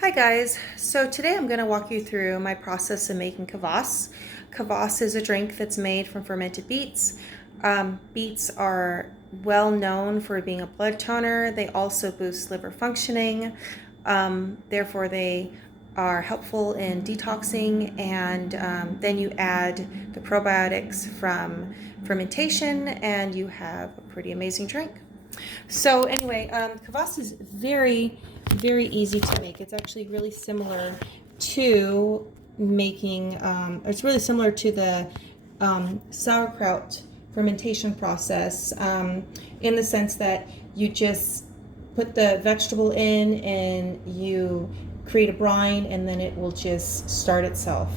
Hi guys, so today I'm going to walk you through my process of making kvass. Kvass is a drink that's made from fermented beets. Beets are well known for being a blood toner. They also boost liver functioning. Therefore they are helpful in detoxing, and then you add the probiotics from fermentation and you have a pretty amazing drink. So anyway, kvass is very easy to make. It's actually really similar to making, it's really similar to the sauerkraut fermentation process, in the sense that you just put the vegetable in and you create a brine and then it will just start itself.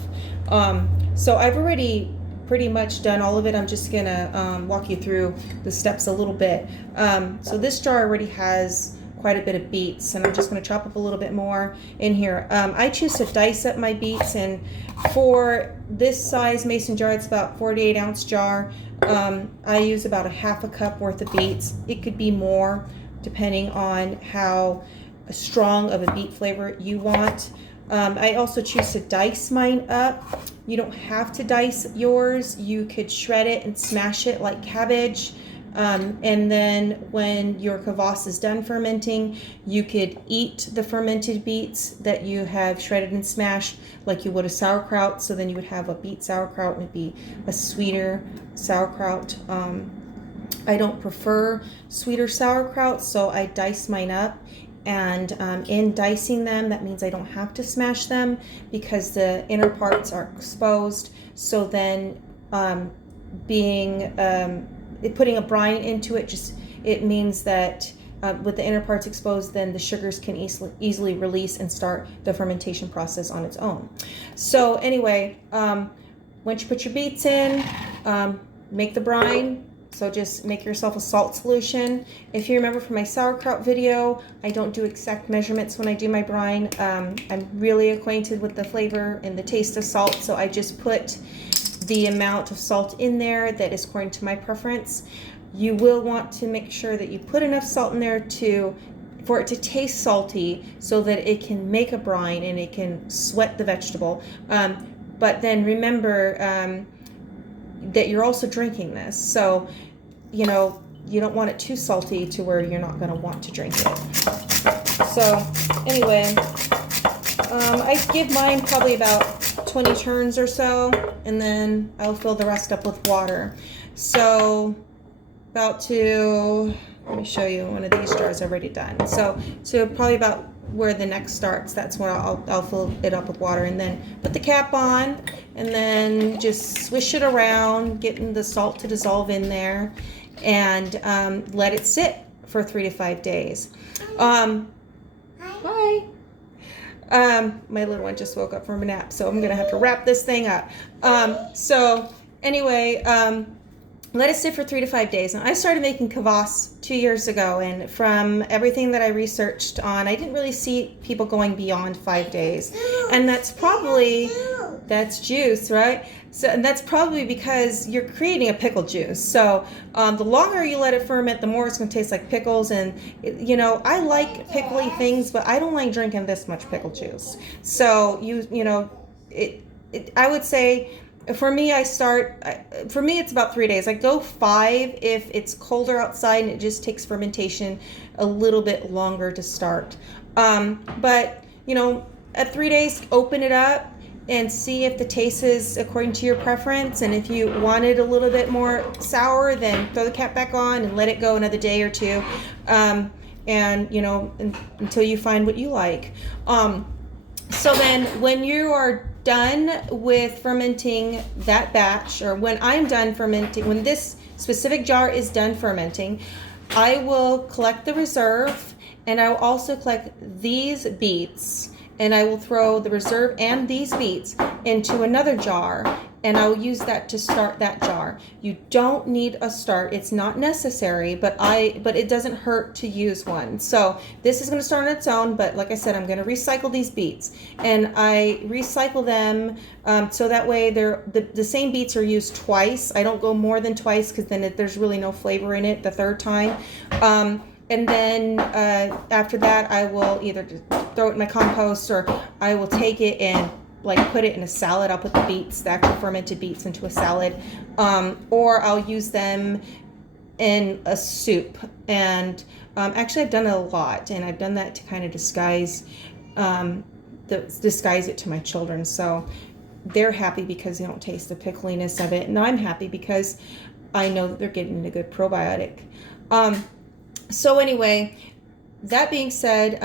So I've already pretty much done all of it. I'm just gonna walk you through the steps a little bit. So this jar already has quite a bit of beets, and I'm just going to chop up a little bit more in here. I choose to dice up my beets, and for this size mason jar, it's about 48-ounce jar. I use about a half a cup worth of beets. It could be more depending on how strong of a beet flavor you want. I also choose to dice mine up. You don't have to dice yours. You could shred it and smash it like cabbage. And then when your kvass is done fermenting, you could eat the fermented beets that you have shredded and smashed like you would a sauerkraut. So then you would have a beet sauerkraut, and it'd be a sweeter sauerkraut. I don't prefer sweeter sauerkraut, so I dice mine up. And in dicing them, that means I don't have to smash them because the inner parts are exposed. So then putting a brine into it, it means that with the inner parts exposed, then the sugars can easily release and start the fermentation process on its own. So anyway, once you put your beets in, make the brine. So just make yourself a salt solution. If you remember from my sauerkraut video, I don't do exact measurements when I do my brine. I'm really acquainted with the flavor and the taste of salt, so I just put the amount of salt in there that is according to my preference. You will want to make sure that you put enough salt in there for it to taste salty, so that it can make a brine and it can sweat the vegetable. But then remember that you're also drinking this, so you don't want it too salty to where you're not going to want to drink it. So anyway, I give mine probably about 20 turns or so, and then I'll fill the rest up with water. So let me show you one of these jars already done. So probably about where the neck starts, that's where I'll fill it up with water, and then put the cap on, and then just swish it around, getting the salt to dissolve in there, and let it sit for 3 to 5 days. Hi. My little one just woke up from a nap, so I'm gonna have to wrap this thing up. So anyway, let it sit for 3 to 5 days. And I started making kvass 2 years ago, and from everything that I researched on, I didn't really see people going beyond 5 days. And that's juice, right? So, and that's probably because you're creating a pickle juice. So the longer you let it ferment, the more it's going to taste like pickles. And I like pickly things, but I don't like drinking this much pickle juice. So I would say, for me, it's about 3 days. I go 5 if it's colder outside and it just takes fermentation a little bit longer to start. But at 3 days, open it up and see if the taste is according to your preference. And if you want it a little bit more sour, then throw the cap back on and let it go another day or two, until you find what you like. So then when you are done with fermenting that batch, or when I'm done fermenting, when this specific jar is done fermenting, I will collect the reserve, and I will also collect these beets, and I will throw the reserve and these beets into another jar, and I will use that to start that jar. You don't need a start. It's not necessary, but it doesn't hurt to use one. So this is going to start on its own, but like I said, I'm going to recycle these beets, and I recycle them so that way the same beets are used twice. I don't go more than twice, because then there's really no flavor in it the third time. And then after that, I will either throw it in my compost, or I will take it and like put it in a salad. I'll put the beets, the actual fermented beets, into a salad, or I'll use them in a soup. And actually, I've done it a lot, and I've done that to kind of disguise it to my children. So they're happy because they don't taste the pickliness of it, and I'm happy because I know that they're getting a good probiotic. So anyway, that being said,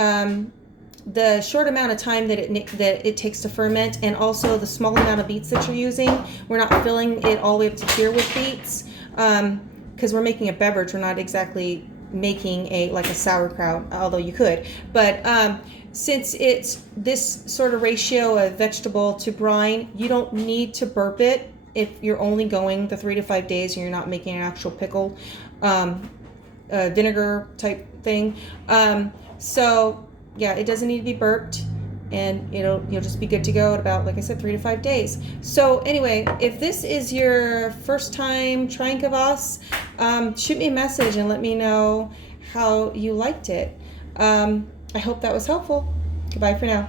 the short amount of time that it takes to ferment, and also the small amount of beets that you're using, we're not filling it all the way up to here with beets, because we're making a beverage. We're not exactly making a sauerkraut, although you could. But since it's this sort of ratio of vegetable to brine, you don't need to burp it if you're only going the 3 to 5 days and you're not making an actual pickle, vinegar type thing. So yeah, it doesn't need to be burped, and you'll just be good to go at about, like I said, 3 to 5 days. So anyway, if this is your first time trying Kvass, shoot me a message and let me know how you liked it. I hope that was helpful. Goodbye for now.